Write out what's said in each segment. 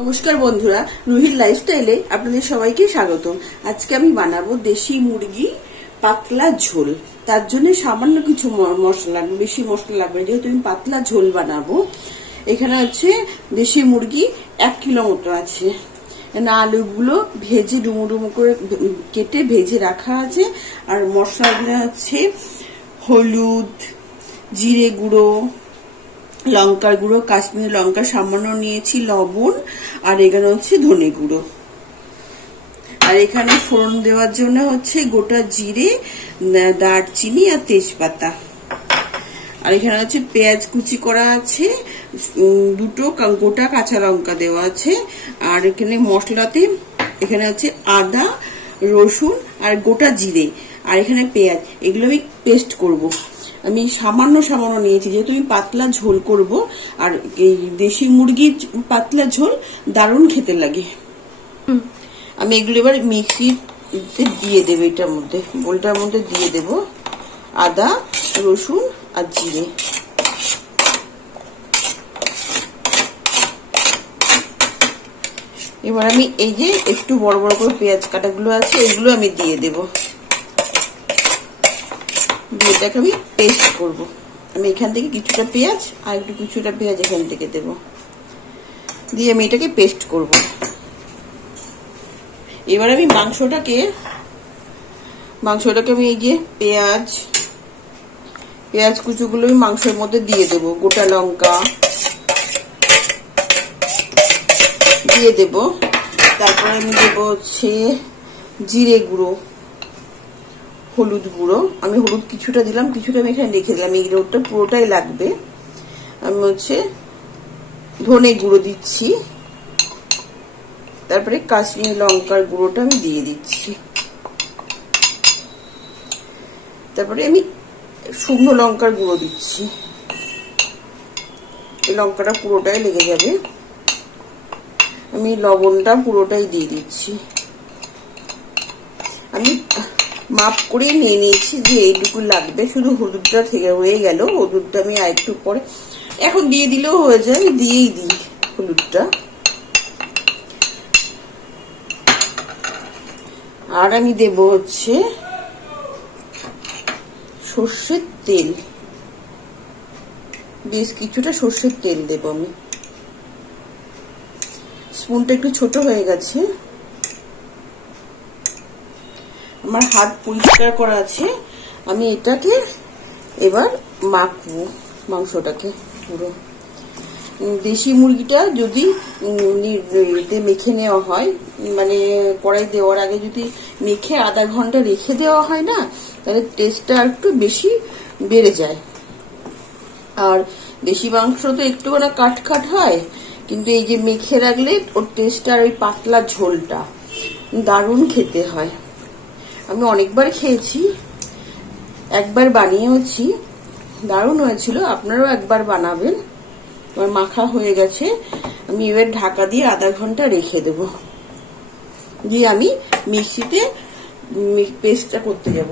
নমস্কার বন্ধুরা, রুহির লাইফস্টাইলে আপনাদের সবাইকে স্বাগতম। আজকে আমি বানাবো দেশি মুরগি পাতলা ঝোল। তার জন্য সামান্য কিছু মশলা লাগবে, বেশি মশলা লাগবে, যেহেতু আমি পাতলা ঝোল বানাবো। এখানে হচ্ছে দেশি মুরগি 1 কিলো মতো আছে। আলুগুলো ভেজে ডুমো ডুমো করে কেটে ভেজে রাখা আছে। আর মশলাগুলো হচ্ছে হলুদ, জিরে গুঁড়ো, লঙ্কার গুঁড়ো, কাশ্মীরি লঙ্কা সামান্য নিয়েছি, লবণ, আর এখানে হচ্ছে ধনে গুঁড়ো। আর এখানে ফোড়ন দেওয়ার জন্য হচ্ছে গোটা জিরে, দারচিনি আর তেজপাতা। আর এখানে হচ্ছে পেঁয়াজ কুচি করা আছে, 2টো গোটা কাঁচা লঙ্কা দেওয়া আছে। আর এখানে মশলাতে এখানে হচ্ছে আদা, রসুন আর গোটা জিরে, আর এখানে পেঁয়াজ, এগুলো আমি পেস্ট করব। আমি সামান্য নিয়েছি, যেহেতু আমি পাতলা ঝোল করব। আর এই দেশি মুরগির পাতলা ঝোল দারুণ খেতে লাগে। আমি এগুলো এবার মিক্সিতে দিয়ে দেবো, এটার মধ্যে বোলটার মধ্যে দিয়ে দেব আদা, রসুন আর জিরে। এবার আমি এই যে একটু বড় বড় করে পেঁয়াজ কাটাগুলো আছে, এগুলো আমি দিয়ে দেবো। এটাকে আমি পেস্ট করব। আমি এখান থেকে কিছুটা পেঁয়াজ আর কিছুটা পেঁয়াজ এখান থেকে দেব, দিয়ে আমি এটাকে পেস্ট করব। এবার আমি মাংসটাকে আমি এই যে পেঁয়াজ কুচুগুলো আমি মাংসের মধ্যে দিয়ে দেব, গোটা লঙ্কা দিয়ে দেব। তারপরে আমি দেব হচ্ছে জিরে গুঁড়ো, হলুদ গুঁড়ো। আমি হলুদ কিছুটা দিলাম, কিছুটা আমি এখানে রেখে দিলাম, এই গুঁড়োটা পুরোটাই লাগবে। আমি হচ্ছে ধনে গুঁড়ো দিচ্ছি, তারপরে কাশ্মীরি লঙ্কার গুঁড়োটা আমি দিয়ে দিচ্ছি। তারপরে আমি শুকনো লঙ্কার গুঁড়ো দিচ্ছি, এই লঙ্কাটা পুরোটাই লেগে যাবে। আমি লবণটা পুরোটাই দিয়ে দিচ্ছি। আমি মাপ করে নিয়ে নিয়েছি যে এইটুকু লাগবে, শুধু হলুদটা থেকে হয়ে গেল। হলুদটা আমি আর একটু পরে এখন দিয়ে দিলেও হয়ে যায়, দিয়েই দিই হলুদটা। আর আমি দেব হচ্ছে সর্ষের তেল, বেশ কিছুটা সর্ষের তেল দেব আমি। স্পুনটা একটু ছোট হয়ে গেছে, আমার হাত পরিষ্কার করা আছে। আমি এটাকে এবার মাখবো, মাংসটাকে পুরো। দেশি মুরগিটা যদি মেখে নেওয়া হয়, মানে কড়াই দেওয়ার আগে যদি মেখে আধা ঘন্টা রেখে দেওয়া হয় না, তাহলে টেস্টটা একটু বেশি বেড়ে যায়। আর দেশি মাংস তো একটুখানি কাট হয়, কিন্তু এই যে মেখে রাখলে ওর টেস্টটা আর ওই পাতলা ঝোলটা দারুণ খেতে হয়। আমি অনেকবার খেয়েছি, একবার বানিয়েওছি, দারুণ হয়েছিল। আপনারাও একবার বানাবেন। আমার মাখা হয়ে গেছে, আমি এবার ঢাকা দিয়ে আধা ঘন্টা রেখে দেব, দিয়ে আমি মিক্সিতে পেস্টটা করতে যাব।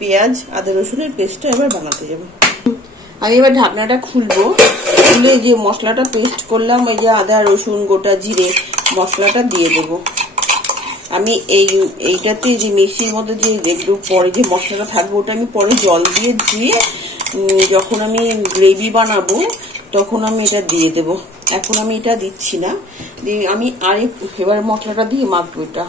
পেঁয়াজ আদা রসুনের পেস্টটা এবার বানাতে যাব। আমি এবার ঢাকনাটা খুলবো, খুলে যে মশলাটা পেস্ট করলাম, ওই যে আদা রসুন গোটা জিরে মশলাটা দিয়ে দেবো। আমি এইটাতে যে মিক্সির মধ্যে যে একটু পরে যে মশলাটা থাকবে, ওটা আমি পরে জল দিয়ে ধুয়ে যখন আমি গ্রেভি বানাবো তখন আমি এটা দিয়ে দেব। এখন আমি এটা দিচ্ছি না, আমি এবার মশলাটা দিয়ে মাখবো এটা।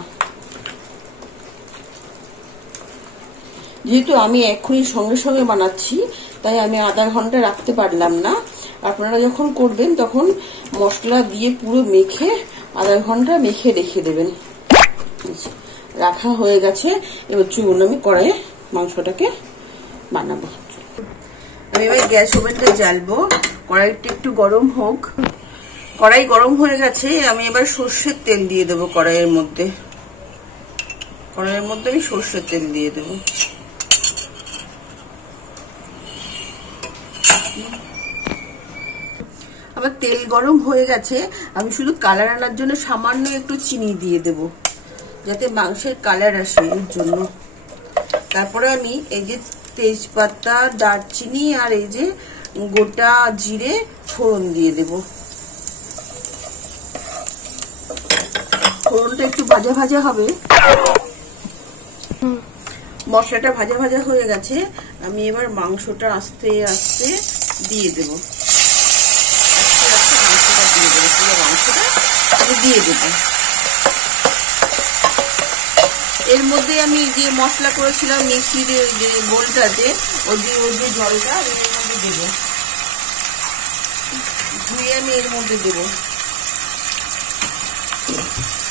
যেহেতু আমি এক্ষুনি সঙ্গে বানাচ্ছি, তাই আমি আধা ঘন্টা রাখতে পারলাম না। আপনারা যখন করবেন তখন মশলা দিয়ে পুরো মেখে আধা ঘন্টা মেখে রেখে দেবেন। রাখা হয়ে গেছে, এবার চুন আমি কড়াইয়ে মাংসটাকে বানাবো। আমি এবার গ্যাস ওভেনটা জ্বালবো, কড়াইটা একটু গরম হোক। কড়াই গরম হয়ে গেছে, আমি এবার সর্ষের তেল দিয়ে দেবো কড়াইয়ের মধ্যে। আমি সর্ষের তেল দিয়ে দেবো। আমার তেল গরম হয়ে গেছে, আমি শুধু কালার আনার জন্য সামান্য একটু চিনি দিয়ে দেব, যাতে মাংসের কালার আসে এর জন্য। তারপরে আমি এই যে তেজপাতা, দারচিনি আর এই যে গোটা জিরে ফোড়ন দিয়ে দেব। ফোড়নটা একটু ভাজা ভাজা হবে। মশলাটা ভাজা ভাজা হয়ে গেছে, আমি এবার মাংসটা আস্তে আস্তে দিয়ে দেবো। মাংসটা দিয়ে দেবো, পুরো মাংসটা আমি দিয়ে দেবো। এর মধ্যে আমি যে মশলা করেছিলাম মিক্সির যে বোলটাতে, ওই যে জলটা আমি এর মধ্যে দেবো, ধুয়ে আমি এর মধ্যে দেবো।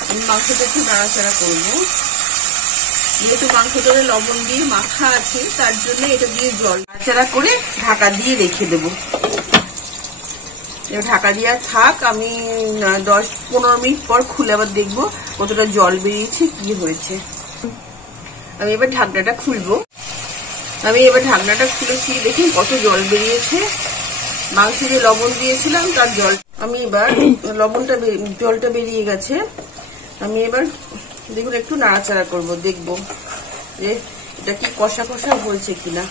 আমি মাংসটা একটু নাড়াচাড়া করবো, যেহেতু মাংসটা লবণ দিয়ে মাখা আছে তার জন্য এটা দিয়ে জল নাড়াচাড়া করে ঢাকা দিয়ে রেখে দেবো। ঢাকা দিয়ে থাক, আমি 10-15 মিনিট পর খুলে আবার দেখবো কতটা জল বেরিয়েছে, কি হয়েছে। আমি এবার ঢাকনাটা খুলবো। আমি এবার ঢাকনাটা খুলেছি, দেখি কত জল বেরিয়েছে। মাংসে যে লবণ দিয়েছিলাম তার জল, আমি এবার জলটা বেরিয়ে গেছে। আমি এবার দেখুন একটু নাড়াচাড়া করব, দেখবো যে এটা কি কষা কষা হয়েছে কিনা।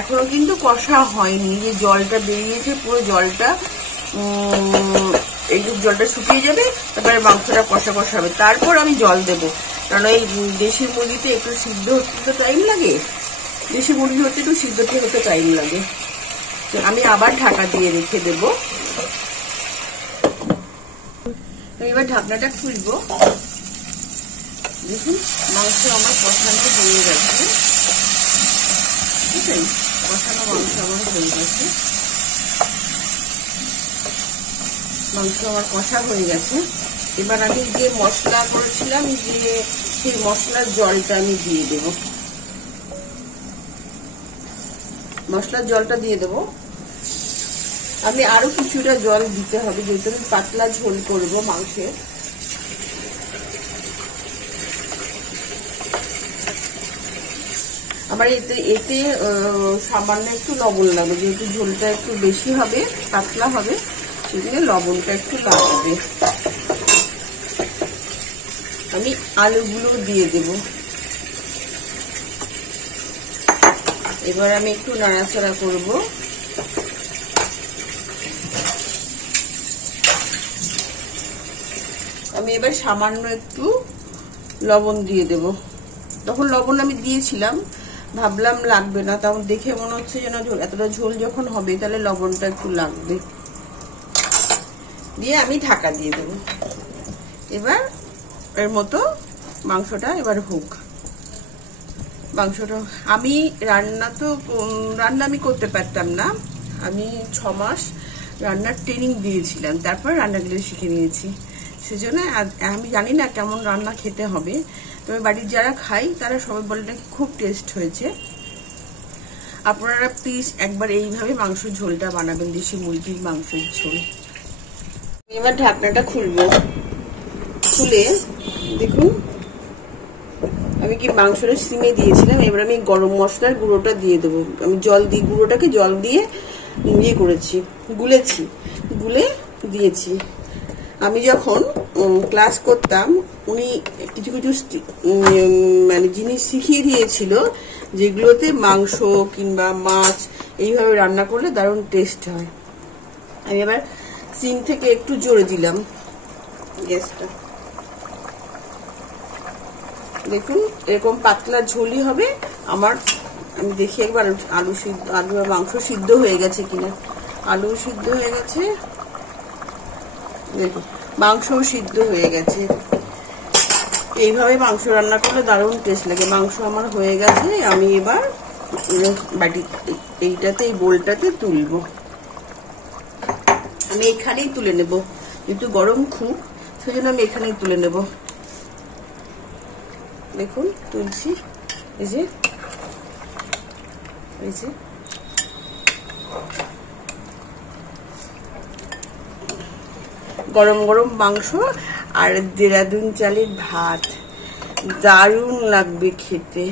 এখনো কিন্তু কষা হয়নি, যে জলটা বেরিয়েছে পুরো জলটা, একটু জলটা শুকিয়ে যাবে, তারপরে মাংসটা কষা কষা হবে, তারপর আমি জল দেবো। কারণ এই দেশি মুরগিতে একটু সিদ্ধ হতে তো টাইম লাগে, দেশি মুরগি হচ্ছে একটু সিদ্ধ হতে টাইম লাগে। আমি আবার ঢাকা দিয়ে রেখে দেবো। আমি এবার ঢাকনাটা খুলবো। দেখুন মাংস আমার কষানো হয়ে গেছে, বুঝলেন, কষানো মাংস আমার হয়ে গেছে। মাংস আমার কষা হয়ে গেছে। এবার আমি যে মশলা করেছিলাম, যে সেই মশলার জলটা আমি দিয়ে দেব। মশলার জলটা দিয়ে দেব। আমি আরো কিছুটা জল দিতে হবে, যেহেতু আমি পাতলা ঝোল করবো মাংসের। আমার এতে সামান্য একটু লবণ লাগবে, যেহেতু ঝোলটা একটু বেশি হবে, পাতলা হবে, সেজন্য লবণটা একটু লাগবে। আমি আলুগুলো দিয়ে দেব। এবার আমি একটু নাড়াচাড়া করব। আমি এবার সামান্য একটু লবণ দিয়ে দেব। তখন লবণ আমি দিয়েছিলাম, ভাবলাম লাগবে না, তখন দেখে মনে হচ্ছে যেন এতটা ঝোল যখন হবে তাহলে লবণটা একটু লাগবে। দিয়ে আমি ঢাকা দিয়ে দেব। এবার এর মতো মাংসটা এবার হোক। মাংসটা আমি রান্না আমি করতে পারতাম না। আমি 6 মাস রান্নার ট্রেনিং দিয়েছিলাম, তারপর রান্নাগুলো শিখে নিয়েছি। সেজন্য আমি জানি না কেমন রান্না খেতে হবে, তবে বাড়ির যারা খাই তারা সবাই বলে নাকি খুব টেস্ট হয়েছে। আপনারা প্লিজ একবার এইভাবে মাংস ঝোলটা বানাবেন, দেশি মুরগির মাংসের ঝোল। এবার ঢাকনাটা খুলবো। খুলে দেখুন আমি কি মাংসটা সিমে দিয়েছিলাম। এবার আমি গরম মশলার গুঁড়োটা দিয়ে দেবো। আমি গুঁড়োটাকে জল দিয়ে ইয়ে করেছি, গুলে দিয়েছি। আমি যখন ক্লাস করতাম, উনি কিছু কিছু মানে জিনিস শিখিয়ে দিয়েছিল, যেগুলোতে মাংস কিংবা মাছ এইভাবে রান্না করলে দারুণ টেস্ট হয়। আমি এবার সিম থেকে একটু জোরে দিলাম গ্যাসটা। দেখুন এরকম পাতলা ঝোলই হবে আমার। আমি দেখি একবার আলু আর মাংস সিদ্ধ হয়ে গেছে কিনা। আলু সিদ্ধ হয়ে গেছে, দেখুন মাংসও সিদ্ধ হয়ে গেছে। এইভাবে মাংস রান্না করলে দারুণ টেস্ট লাগে। মাংস আমার হয়ে গেছে, আমি এবার এই বোলটাতে তুলবো। আমি এখানেই তুলে নেব, কিন্তু গরম খুব, সেজন্য আমি এখানেই তুলে নেব। দেখুন তুলছি, এই যে গরম গরম মাংস আর দেরাদুন চালের ভাত, দারুণ লাগবে খেতে।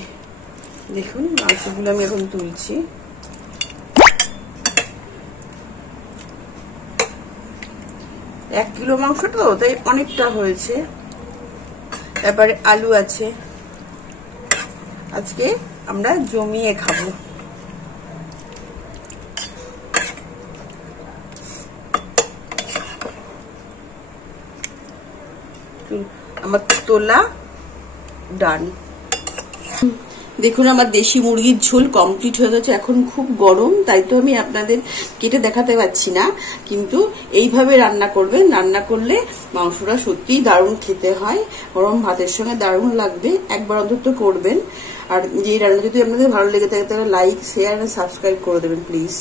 দেখুন মাংসগুলো আমি এখন তুলছি। এক কিলো মাংস তো, তাই অনেকটা হয়েছে। তারপরে আলু আছে, আজকে আমরা জমিয়ে খাবো। আমার তোলা ডান। দেখুন আমার দেশি মুরগির ঝোল কমপ্লিট হয়ে গেছে। এখন খুব গরম, তাই তো আমি আপনাদের কেটে দেখাতে পারছি না, কিন্তু এইভাবে রান্না করবেন। রান্না করলে মাংসটা সত্যিই দারুণ খেতে হয়, গরম ভাতের সঙ্গে দারুণ লাগবে। একবার অন্তত করবেন। আর এই রান্না যদি আপনাদের ভালো লেগে থাকে তাহলে লাইক, শেয়ার আর সাবস্ক্রাইব করে দেবেন প্লিজ।